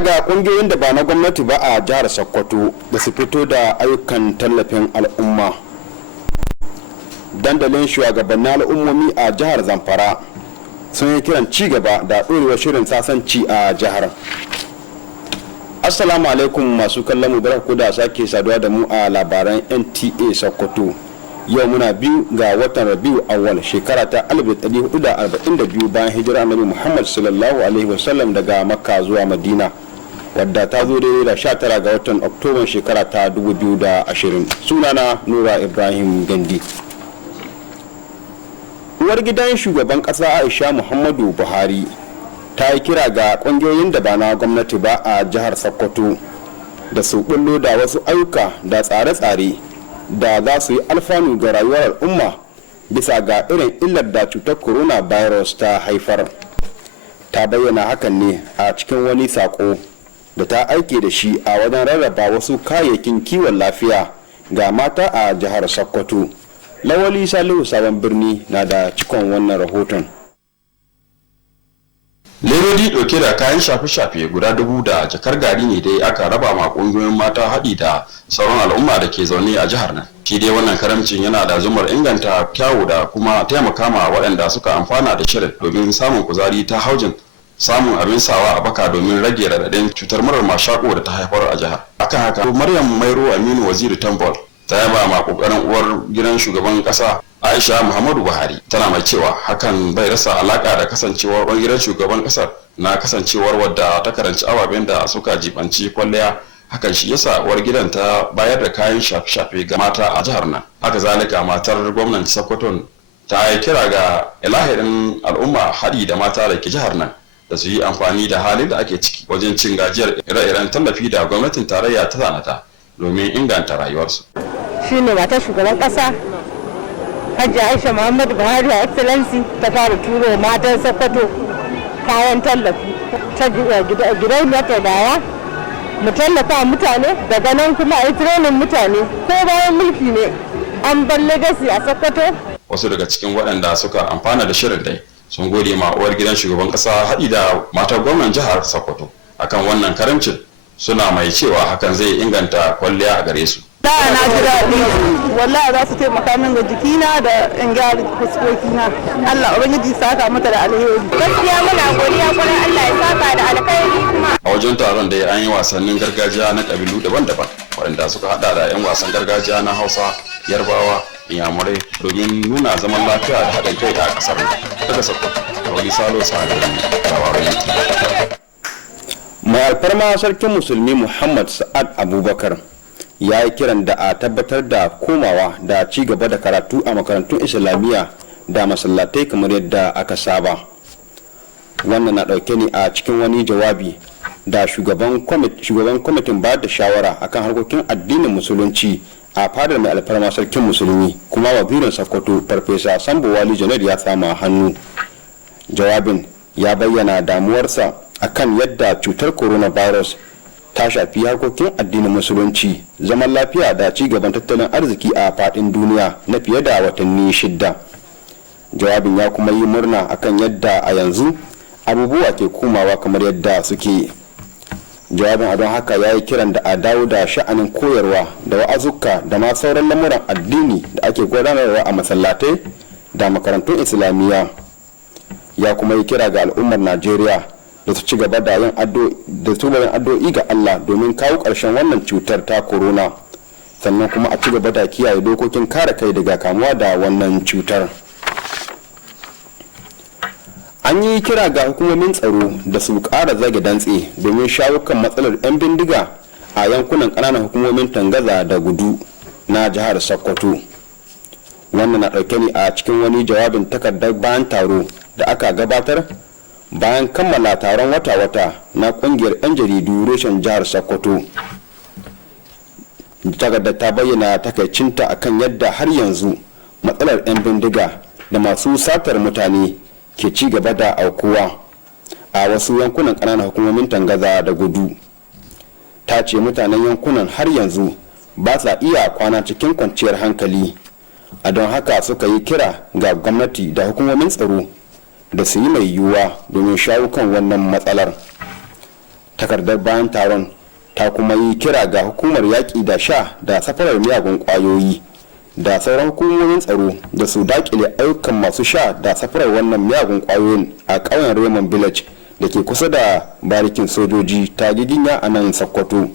ga kungiyoyin da ba na gwamnati ba a jihar Sokoto da su fito da ayyukan tallafin al'umma. Dandalin shugabannin al'ummomi a jihar Zamfara sun yi kiran ci gaba da ɗorewar shirin sasanci a jihar. Assalamu alaikum masu kallon mu, barku da sake saduwa da mu a labaran Nta Sokoto. Yau muna 2 ga watan Rabiu Awwal shekara ta 1442 bayan hijira Annabi Muhammad sallallahu alaihi wasallam daga Makka zuwa Madina, wadda ta zo daidai da 19 ga watan Oktoban shekara ta 2020. Sunana Nura Ibrahim Gandi. Uwar gidan shugaban ƙasa Aisha Muhammadu Buhari ta yi kira ga ƙungiyoyin da ba na gwamnati ba a jihar Sokoto da su bullo da wasu ayyuka da tsare-tsare da za su yi alfanu ga rayuwar al'umma bisa ga irin illar da cutar coronavirus ta haifar. Ta bayyana hakan ne a cikin wani sako da ta aike da shi a wajen rarraba wasu kayayyakin kiwon lafiya ga mata a jihar Sokoto. Lawali Salihu Sabon Birni na da cikon wannan rahoton. Lerodi dauke da kayan shafe-shafe guda 1000 da jakar gari ne dai aka raba ma kungiyoyin mata haɗi da sauran al'umma da ke zaune a jihar nan. Shi dai wannan karamcin yana da zumar inganta kyawu da kuma taimaka ma waɗanda suka amfana da shirin domin samun kuzari ta haujin samun abin sawa a baka domin rage raɗaɗin cutar murar mashako da ta haifar a jihar. Akan haka Maryam Mairo Aminu Waziri Tambol ta yaba ma kokarin uwar gidan shugaban kasa Aisha Muhammadu Buhari, tana mai cewa hakan bai rasa alaka da kasancewar uwar gidan shugaban kasar na kasancewar wadda ta karanci ababen da suka jibanci kwalliya. Hakan shi yasa uwar gidan ta bayar da kayan shafe-shafe ga mata a jihar nan. Haka zalika matar gwamnan Sokoto ta yi kira ga ilahirin al'umma haɗi da mata da ke jihar nan da su yi amfani da halin da ake ciki wajen cin gajiyar ire-iren tallafi da gwamnatin tarayya ta tanada domin inganta rayuwarsu. Shine matar shugaban kasa Hajji Aisha Muhammadu Buhari a Excellency ta fara turo matan Sokoto kayan tallafi ta gidauniyar ta baya mu tallafa mutane, daga nan kuma a yi training mutane ko bayan mulki ne an bar legacy a Sokoto. Wasu daga cikin waɗanda suka amfana da shirin dai sun gode ma uwar gidan shugaban kasa haɗi da matar gwamnan jihar Sokoto akan wannan karamcin, suna mai cewa hakan zai inganta kwalliya a gare su. Da na ji daɗi, wallahi za su taimaka min ga jikina da in gyara fuskokina. Allah ubangiji saka mata da alheri. Gaskiya muna godiya kwarai, Allah ya saka da alkhairi kuma. A wajen taron da an yi wasannin gargajiya na kabilu daban-daban waɗanda suka hada da 'yan wasan gargajiya na Hausa, Yarbawa, Inyamurai domin nuna zaman lafiya da haɗin kai a ƙasar daga Sokoto. Wani Salo Sale labaran. Mai alfarma sarkin musulmi Muhammad Sa'ad Abubakar ya yi kiran da a tabbatar da komawa da ci gaba da karatu a makarantun islamiyya da masallatai kamar yadda aka saba. Wannan na ɗauke ne a cikin wani jawabi da shugaban kwamitin ba da shawara akan harkokin addinin musulunci a fadar mai alfarma sarkin musulmi kuma wazirin Sokoto Farfesa Sambo Wali Janar ya sama hannu. Jawabin ya bayyana damuwarsa akan yadda cutar coronavirus ta shafi harkokin addinin musulunci, zaman lafiya da ci gaban tattalin arziki a fadin duniya na fiye da watanni 6. Jawabin ya kuma yi murna akan yadda a yanzu abubuwa ke komawa kamar yadda suke. Jawabin a don haka ya yi kiran da a dawo da sha'anin koyarwa da wa'azuka da ma sauran lamuran addini da ake gudanarwa a masallatai da makarantun islamiyya. Ya kuma yi kira ga al'ummar Najeriya da su ci gaba da yin addu'o'i ga Allah domin kawo ƙarshen wannan cutar ta corona, sannan kuma a ci gaba da kiyaye dokokin kare kai daga kamuwa da wannan cutar. An yi kira ga hukumomin tsaro da su ƙara zage dantse domin shawo kan matsalar 'yan bindiga a yankunan ƙananan hukumomin Tangaza da Gudu na jihar Sokoto. Wannan na ɗauke ne a cikin wani jawabin takardar bayan taro da aka gabatar bayan kammala taron wata-wata na kungiyar 'yan jaridu reshen jihar Sokoto. Takardar ta bayyana takaicinta akan yadda har yanzu matsalar 'yan bindiga da masu satar mutane ke ci gaba da aukuwa a wasu yankunan ƙananan hukumomin Tangaza da Gudu. Ta ce mutanen yankunan har yanzu ba sa iya kwana cikin kwanciyar hankali, a don haka suka yi kira ga gwamnati da hukumomin tsaro da su yi mai yiwuwa domin shawo kan wannan matsalar. takardar bayan taron ta kuma yi kira ga hukumar yaƙi da sha da safarar miyagun ƙwayoyi da sauran hukumomin tsaro da su daƙile ayyukan masu sha da safarar wannan miyagun ƙwayoyin a ƙauyen Raymond Village da ke kusa da barikin sojoji ta giginya a nan Sokoto.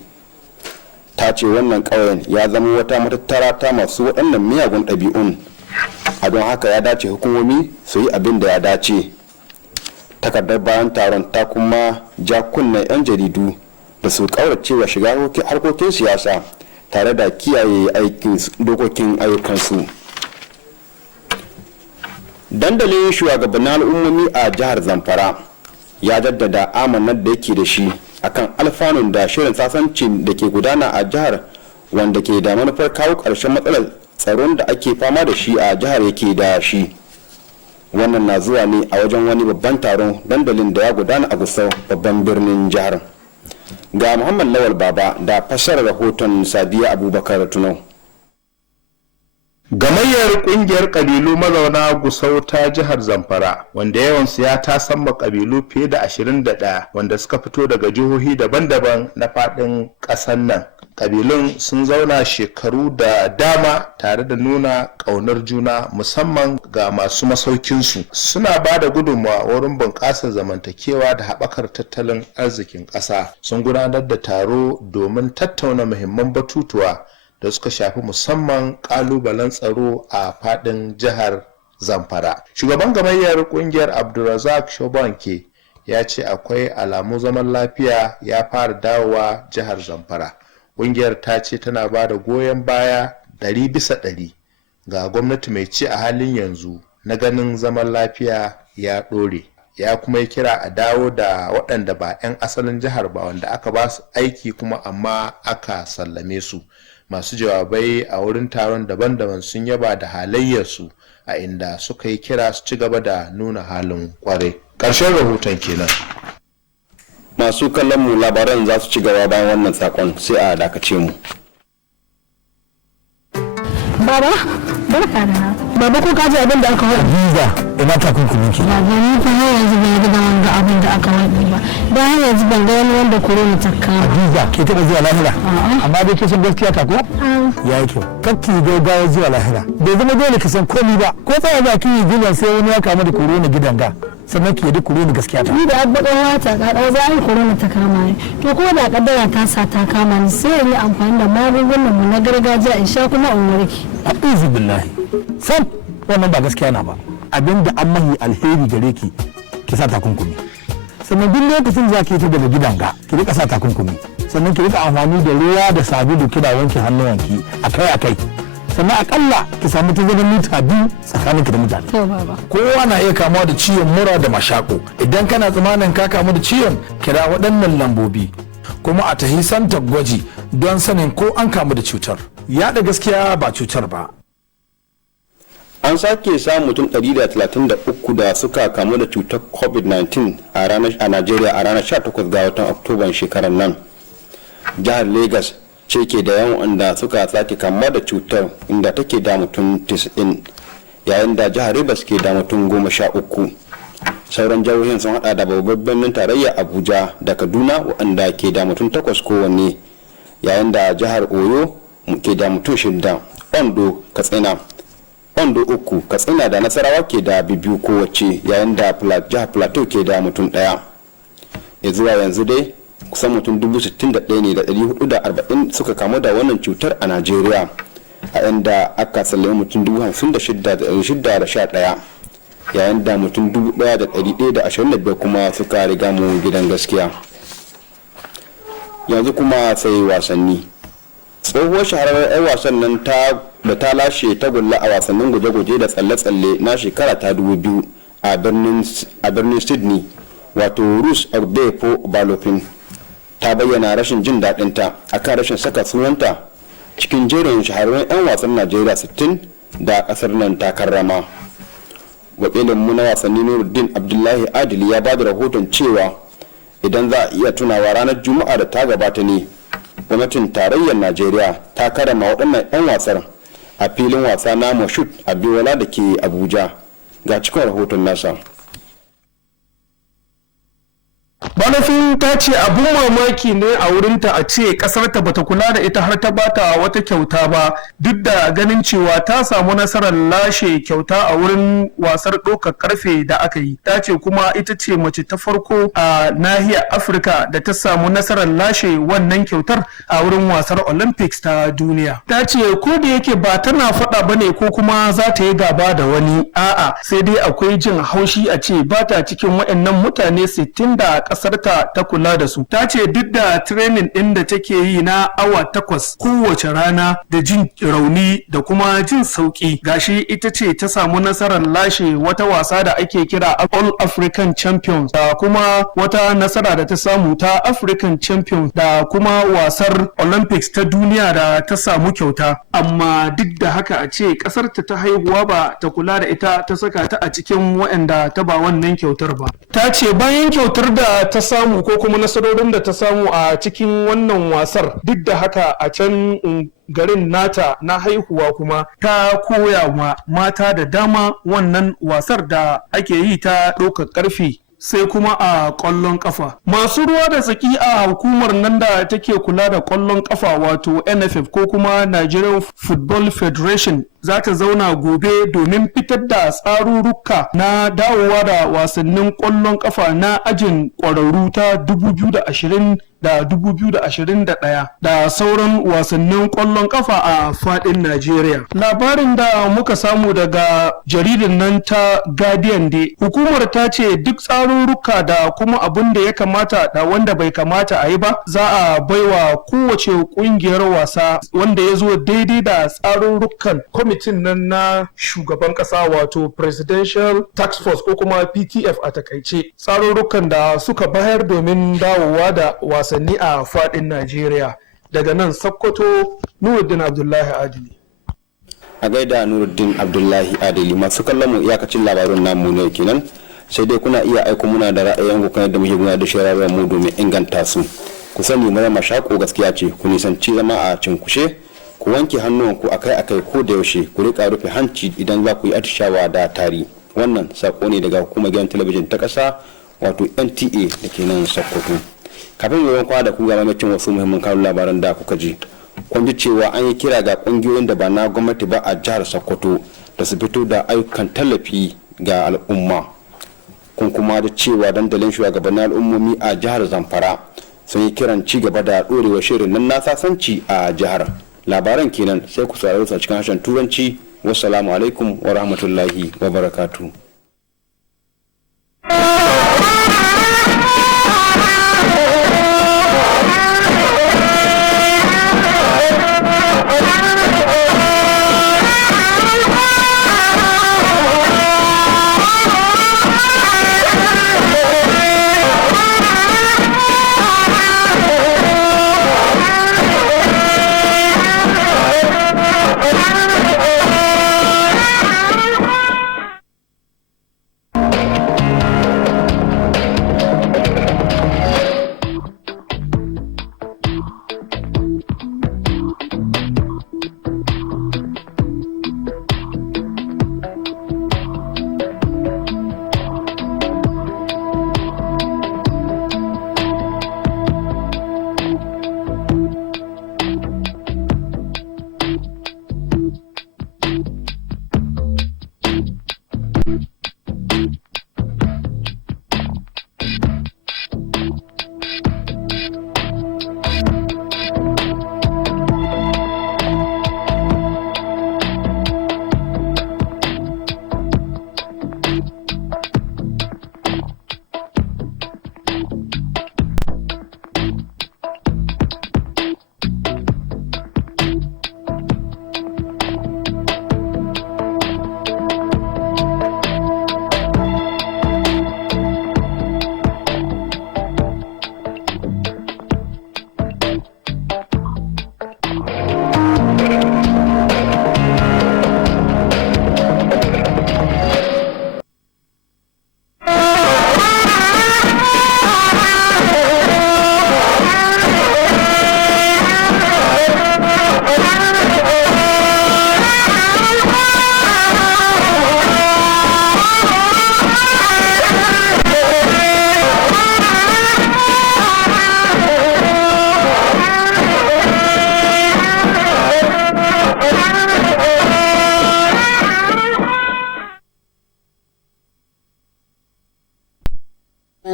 Ta ce wannan ƙauyen ya zama wata matattara ta masu waɗannan miyagun ɗabi'un, a don haka ya dace hukumomi su yi abin da ya dace. Takardar bayan taron ta kuma ja kunnen 'yan jaridu da su ƙauracewa shiga harkokin siyasa tare da kiyaye dokokin ayyukansu. Dandalin shugabannin al'ummomi a jihar Zamfara ya jaddada amanar da yake da shi akan alfanun da shirin sasancin da ke gudana a jihar, wanda ke da manufar kawo ƙarshen matsalar tsaron da ake fama da shi a jihar yake da shi. Wannan na zuwa ne a wajen wani babban taron dandalin da ya gudana a Gusau, babban birnin jihar. Ga Muhammad Lawal Baba da fassarar rahoton Sadiya Abubakar Tunau. Gamayyar kungiyar kabilu mazauna Gusau ta jihar Zamfara, wanda yawansu ya tasamma kabilu fiye da 21 wanda suka fito daga jihohi daban-daban na faɗin ƙasar nan. Kabilun sun zauna shekaru da dama tare da nuna ƙaunar juna, musamman ga masu masaukinsu. Suna ba da gudunmawa wurin bunƙasar zamantakewa da haɓakar tattalin arzikin ƙasa. Sun gudanar da taro domin tattauna muhimman batutuwa da suka shafi musamman ƙalubalen tsaro a faɗin jihar Zamfara. Shugaban gamayyar ƙungiyar Abdulrazak Shobanke ya ce akwai alamu zaman lafiya ya fara dawowa jihar Zamfara. Ƙungiyar ta ce tana ba da goyon baya 100% ga gwamnati mai ci a halin yanzu na ganin zaman lafiya ya ɗore. Ya kuma yi kira a dawo da waɗanda ba 'yan asalin jihar ba wanda aka ba su aiki kuma amma aka sallame su. Masu jawabai a wurin taron daban-daban sun yaba da halayyarsu, a inda suka yi kira su ci gaba da nuna halin kwarai. Ƙarshen rahoton kenan. Masu kallon mu labaran za su ci gaba bayan wannan sakon, sai a dakace mu. Baba, barka da Baba, ko ka ji abin da aka faɗi? Hadiza, ina takunkumin ki? Ba ni ko har yanzu ban ga wanga abin da aka faɗi ba. Da har yanzu ban ga wani wanda corona ta kama. Hadiza, ke taɓa zuwa lahira? Amma dai ke san gaskiya ta ko? Ya yi kyau. Kakki gaggawa zuwa lahira. Bai zama dole ka san komi ba. Ko tsaya ba ki yi jiran sai wani ya kamu da corona gidan ga. Sannan ki yadda corona gaskiya ta. Ni da abbaɗin wata ka ɗau za a yi corona ta kama ni. To ko da kaddara ta sa ta kama ni sai in yi amfani da magungunan mu na gargajiya in sha kuma in warke. A'udhu billahi. Sam wannan ba gaskiya na ba. Abinda an mahi alheri gare ki ki sa takunkumi. Sannan duk lokacin za ki ta daga gidan ga ki rika sa takunkumi. Sannan ki rika amfani da ruwa da sabulu kina wanke hannuwanki akai-akai. Sannan akalla ki samu tazarar mita 2 tsakaninki da mutane. Kowa na iya kamuwa da ciwon mura da mashako. Idan kana tsammanin ka kamu da ciwon, kira waɗannan lambobi kuma a tahi santa gwaji don sanin ko an kamu da cutar. Yaɗa gaskiya ba cutar ba. An sake samun mutum 133 da suka kamu da cutar COVID-19 a Najeriya a ranar 18 ga watan Oktoban shekarar nan. Jihar Lagos ce ke da yawan wanda suka sake kamuwa da cutar, inda take da mutum 90, yayin da jihar Rivers ke da mutum 13. Sauran jihohin sun hada da babban birnin tarayya Abuja da Kaduna waɗanda ke da mutum 8 kowanne, yayin da jihar Oyo ke da mutum 6, Ondo 3, Katsina da Nasarawa ke da biyu kowace, yayin da jihar Plateau ke da mutum 1. Zuwa yanzu dai kusan mutum 61,440 suka kamu da wannan cutar a Najeriya, a inda aka sallami mutum 56,611, yayin da mutum 1,125 kuma suka riga mu gidan gaskiya. Yanzu kuma sai wasanni. Tsohuwar shahararren 'yan wasan nan da ta lashe tagulla a wasannin guje-guje da tsalle-tsalle na shekara ta 2000 a birnin Sydney, wato Ruth Ogdepo Balopin, ta bayyana rashin jin daɗinta akan rashin saka sunanta cikin jerin shahararren 'yan wasan Najeriya 60 da ƙasar nan ta karrama. Wakilin mu na wasanni Nuruddin Abdullahi Adili ya ba da rahoton cewa idan za a iya tunawa, ranar Juma'a da ta gabata ne gwamnatin tarayyar Najeriya ta karrama waɗannan 'yan wasar a filin wasa na Moshut a Biwala da ke Abuja. Ga cikin rahoton nasa. Manufin ta ce abun mamaki ne a wurinta a ce ƙasarta bata kula da ita har ta bata wata kyauta ba, duk da ganin cewa ta samu nasarar lashe kyauta a wurin wasar ɗaukar karfe da aka yi. Ta ce kuma ita ce mace ta farko a nahiyar Afirka da ta samu nasarar lashe wannan kyautar a wurin wasar Olympics ta duniya. Ta ce ko da yake ba tana faɗa bane ko kuma za ta yi gaba da wani, a'a sai dai akwai jin haushi a ce ba ta cikin waɗannan mutane 60 da ƙasarta ta kula da su. Ta ce duk da training ɗin da take yi na awa 8 kowace rana da jin rauni da kuma jin sauƙi, gashi ita ce ta samu nasarar lashe wata wasa da ake kira All African Champions da kuma wata nasara da ta samu ta African Champions da kuma wasar Olympics ta duniya da ta samu kyauta. Amma duk da haka a ce ƙasarta ta haihuwa ba ta kula da ita ta saka ta a cikin waɗanda ta ba wannan kyautar ba. Ta ce bayan kyautar da ta samu ko kuma nasarorin da ta samu a cikin wannan wasar, duk da haka a can garin nata na haihuwa kuma ta koya wa mata da dama wannan wasar da ake yi ta ɗaukar ƙarfe. Sai kuma a ƙwallon ƙafa, masu ruwa da tsaki a hukumar nan da take kula da ƙwallon ƙafa wato NFF ko kuma Nigerian Football Federation za ta zauna gobe domin fitar da tsarurruka na dawowa da wasannin ƙwallon ƙafa na ajin ƙwararru ta 2020 da 2021 da sauran wasannin ƙwallon ƙafa a faɗin Najeriya. Labarin da muka samu daga jaridar nan ta Guardian dai, hukumar ta ce duk tsarurruka da kuma abin da ya kamata da wanda bai kamata a yi ba za a baiwa kowace ƙungiyar wasa wanda ya zo daidai da tsarurrukan kwamitin nan na shugaban ƙasa wato Presidential Task Force ko kuma PTF a takaice, tsarurrukan da suka bayar domin dawowa da wasanni a fadin Najeriya. Daga nan Sokoto, Nuruddin Abdullahi Adili. A gaida Nuruddin Abdullahi Adili, masu kallon mu iyakacin labarun namu ne kenan, sai dai kuna iya aiko muna da ra'ayin ku kan yadda muke gudanar da shirarren mu domin inganta su. Ku sani mara mashako gaskiya ce, ku nisanci zama a cinkushe, ku wanke hannuwanku akai-akai ko da yaushe, ku rika rufe hanci idan za ku yi atishawa da tari. Wannan sako ne daga hukumar gidan talabijin ta ƙasa wato NTA da ke nan Sokoto. Kafin yawan kwa da ku ga mamacin wasu muhimman kanun labaran da kuka ji, kun ji cewa an yi kira ga kungiyoyin da ba na gwamnati ba a jihar Sokoto da su fito da ayyukan tallafi ga al'umma. Kun kuma da cewa dandalin shugabannin al'ummomi a jihar Zamfara sun yi kiran ci gaba da ɗorewa shirin nan na sasanci a jihar. Labaran kenan, sai ku saurare su a cikin harshen Turanci. Wassalamu alaikum wa rahmatullahi wa barakatuh.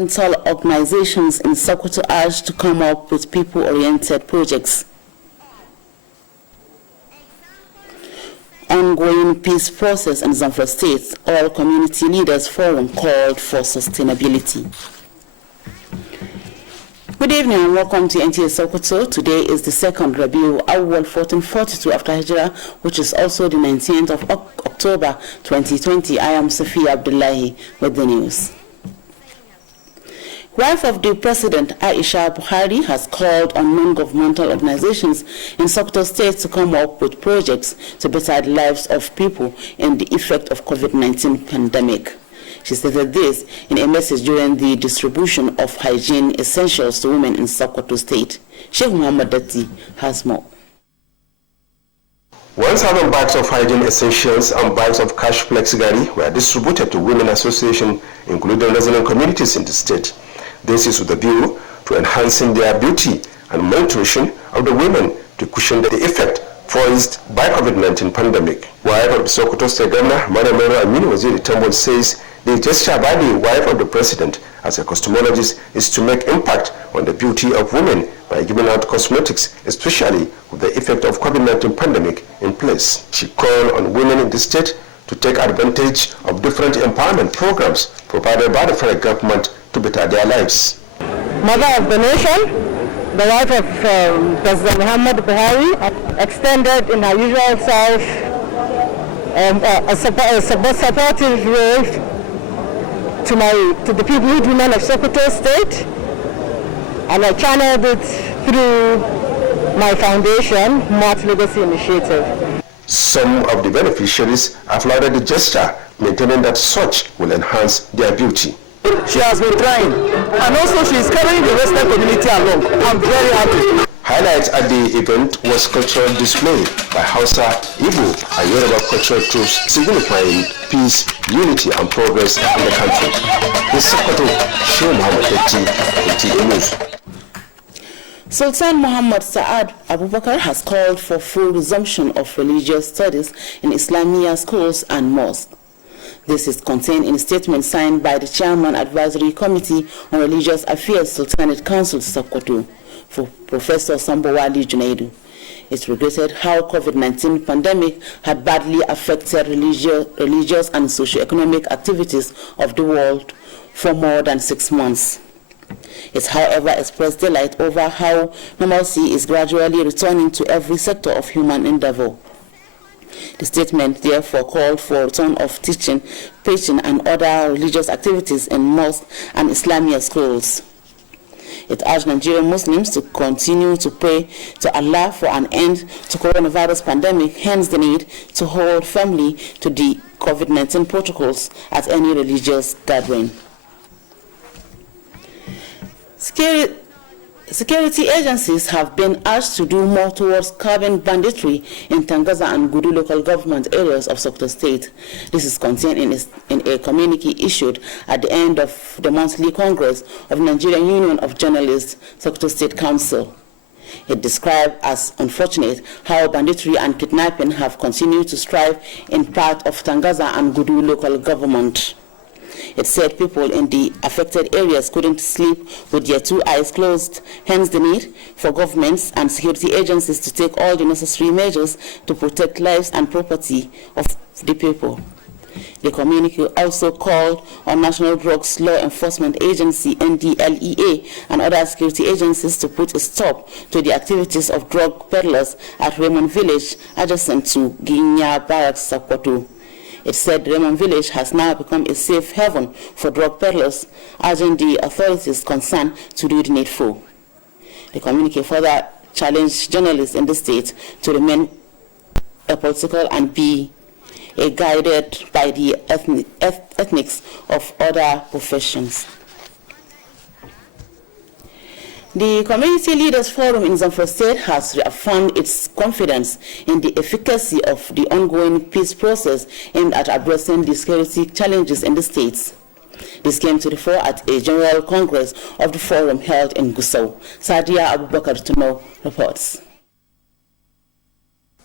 Mental organizations in Sokoto urged to come up with people-oriented projects. Ongoing peace process in Zamfara State, all community leaders forum called for sustainability. Good evening and welcome to Nta Sokoto. Today is the 2nd Rabiul Awwal 1442 after Hijrah, which is also the 19th of October 2020. I am Sophia Abdullahi with the news. Wife of the President, Aisha Buhari, has called on non-governmental organizations in Sokoto State to come up with projects to better the lives of people in the effect of COVID-19 pandemic. She stated this in a message during the distribution of hygiene essentials to women in Sokoto State. Sheikh Muhammad Datti has more. 1,000 bags of hygiene essentials and bags of cash flexigari were distributed to women associations, including resident communities in the state. This is with a view to enhancing their beauty and malnutrition of the women to cushion the effect posed by COVID-19 pandemic. Wife of the Sokoto State Governor, Madam Aminu Waziri Tambol, says the gesture by the wife of the president as a cosmetologist is to make impact on the beauty of women by giving out cosmetics, especially with the effect of COVID-19 pandemic in place. She called on women in the state to take advantage of different empowerment programs provided by the federal government to better their lives. Mother of the nation, the wife of President Muhammad Buhari, extended in her usual self a supportive role to the people who women of Sokoto State, and I channeled it through my foundation, March Legacy Initiative. Some of the beneficiaries applauded the gesture, maintaining that such will enhance their beauty. She has been trying, and also she is carrying the Western community along. I'm very happy. Highlight at the event was cultural display by Hausa, Igbo, and Yoruba cultural troops signifying peace, unity, and progress in the country. In Sokoto, Sheikh Muhammad Datti, NTA News. Sultan Muhammad Sa'ad Abubakar has called for full resumption of religious studies in Islamia schools and mosques. This is contained in a statement signed by the Chairman Advisory Committee on Religious Affairs, Sultanate Council, Sokoto, for Professor Sambowali Junaidu. It regretted how COVID-19 pandemic had badly affected religious and socio-economic activities of the world for more than 6 months. It, however, expressed delight over how normalcy is gradually returning to every sector of human endeavor. The statement therefore called for return of teaching, preaching, and other religious activities in mosques and Islamia schools. It urged Nigerian Muslims to continue to pray to Allah for an end to coronavirus pandemic, hence the need to hold firmly to the COVID-19 protocols at any religious gathering. Security agencies have been asked to do more towards curbing banditry in Tangaza and Gudu local government areas of Sokoto State. This is contained in a communique issued at the end of the monthly Congress of Nigerian Union of Journalists, Sokoto State Council. It described as unfortunate how banditry and kidnapping have continued to strive in part of Tangaza and Gudu local government. It said people in the affected areas couldn't sleep with their 2 eyes closed, hence the need for governments and security agencies to take all the necessary measures to protect lives and property of the people. The communique also called on National Drugs Law Enforcement Agency, NDLEA, and other security agencies to put a stop to the activities of drug peddlers at Raymond Village, adjacent to Ginya Barracks, Sokoto. It said Raymond Village has now become a safe haven for drug peddlers, urging the authorities concerned to do the needful. The communique further challenged journalists in the state to remain apolitical and be guided by the ethics of other professions. The Community Leaders Forum in Zamfara State has reaffirmed its confidence in the efficacy of the ongoing peace process aimed at addressing the security challenges in the states. This came to the fore at a General Congress of the Forum held in Gusau. Sadia Abubakar Tuno reports.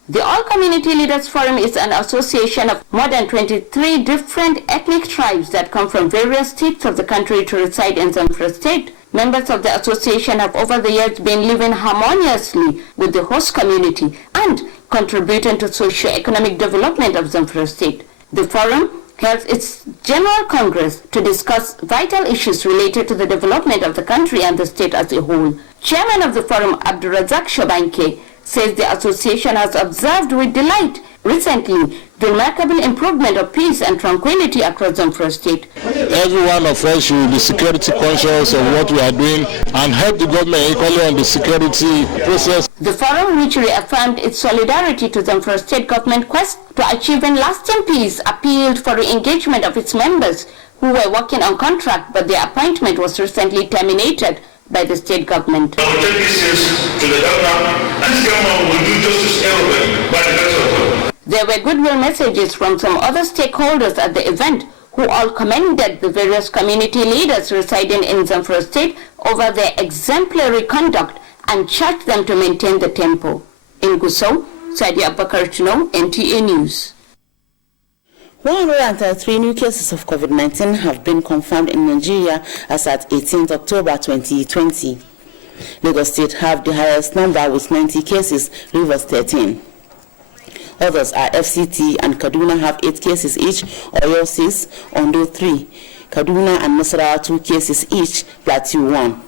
The All Community Leaders Forum is an association of more than 23 different ethnic tribes that come from various states of the country to reside in Zamfara State. Members of the association have over the years been living harmoniously with the host community and contributing to socio-economic development of Zamfara State. The forum held its General Congress to discuss vital issues related to the development of the country and the state as a whole. Chairman of the forum, Abdurazak Shabanke, says the association has observed with delight recently the remarkable improvement of peace and tranquility across Zamfara State. Every one of us should be security conscious of what we are doing and help the government equally on the security process. The forum, which reaffirmed its solidarity to Zamfara State government quest to achieving lasting peace, appealed for the engagement of its members who were working on contract, but their appointment was recently terminated by the state government. I will take these things to the governor, and this government will do justice everybody by the grace of God. There were goodwill messages from some other stakeholders at the event who all commended the various community leaders residing in Zamfara State over their exemplary conduct and charged them to maintain the tempo. In Gusau, Sadia Bakarchino, NTA News. 133 new cases of COVID-19 have been confirmed in Nigeria as at 18th October 2020. Lagos State have the highest number with 90 cases, Rivers 13. Others are FCT and Kaduna have 8 cases each, Oyo 6, Ondo 3, Kaduna and Nasarawa 2 cases each, Plateau 1.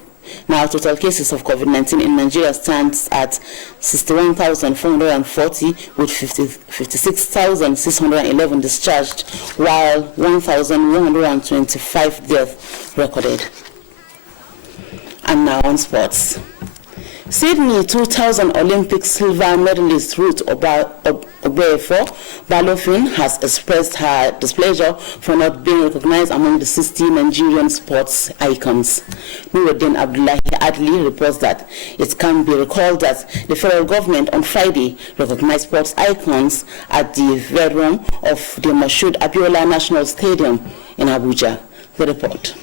Now, total cases of COVID-19 in Nigeria stands at 61,440 with 56,611 discharged, while 1,125 deaths recorded. And now on sports. Sydney 2000 Olympic silver medalist Ruth Obeefo Balofin has expressed her displeasure for not being recognized among the 60 Nigerian sports icons. Nuruddin Abdullahi Adli reports that it can be recalled that the federal government on Friday recognized sports icons at the velodrome of the Mashood Abiola National Stadium in Abuja. The report.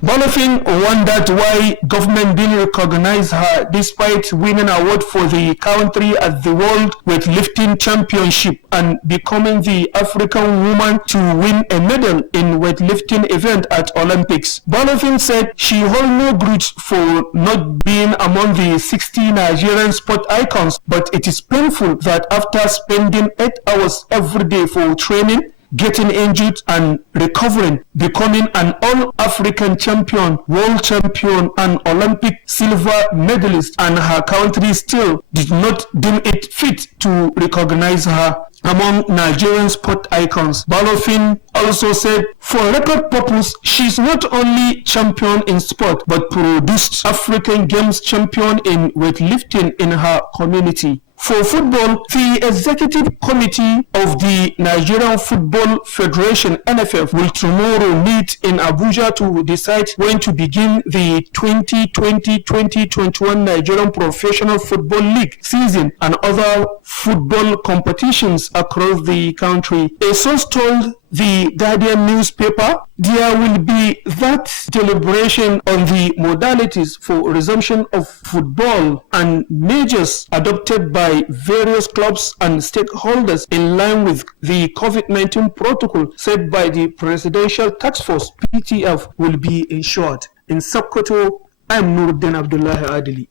Balofin wondered why government didn't recognize her despite winning an award for the country at the World Weightlifting Championship and becoming the African woman to win a medal in weightlifting event at Olympics. Balofin said she holds no grudge for not being among the 60 Nigerian sport icons, but it is painful that after spending 8 hours every day for training, getting injured and recovering, becoming an all-African champion, world champion and Olympic silver medalist, and her country still did not deem it fit to recognize her among Nigerian sport icons. Balofin also said, for record purpose, she is not only champion in sport, but produced African Games champion in weightlifting in her community. For football, the Executive Committee of the Nigerian Football Federation, NFF, will tomorrow meet in Abuja to decide when to begin the 2020-2021 Nigerian Professional Football League season and other football competitions across the country. A source told the Guardian newspaper there will be that deliberation on the modalities for resumption of football and measures adopted by various clubs and stakeholders in line with the COVID-19 protocol set by the Presidential Task Force (PTF) will be ensured. In Sokoto, I am Nuruddin Abdullahi Adili.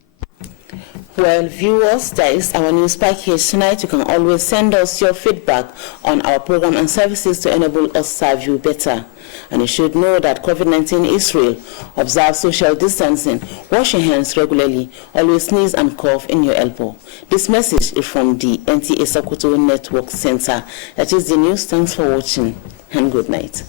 Well, viewers, that is our news package tonight. You can always send us your feedback on our program and services to enable us serve you better. And you should know that COVID-19 is real. Observe social distancing, wash your hands regularly, always sneeze and cough in your elbow. This message is from the Nta Sokoto Network Center. That is the news. Thanks for watching and good night.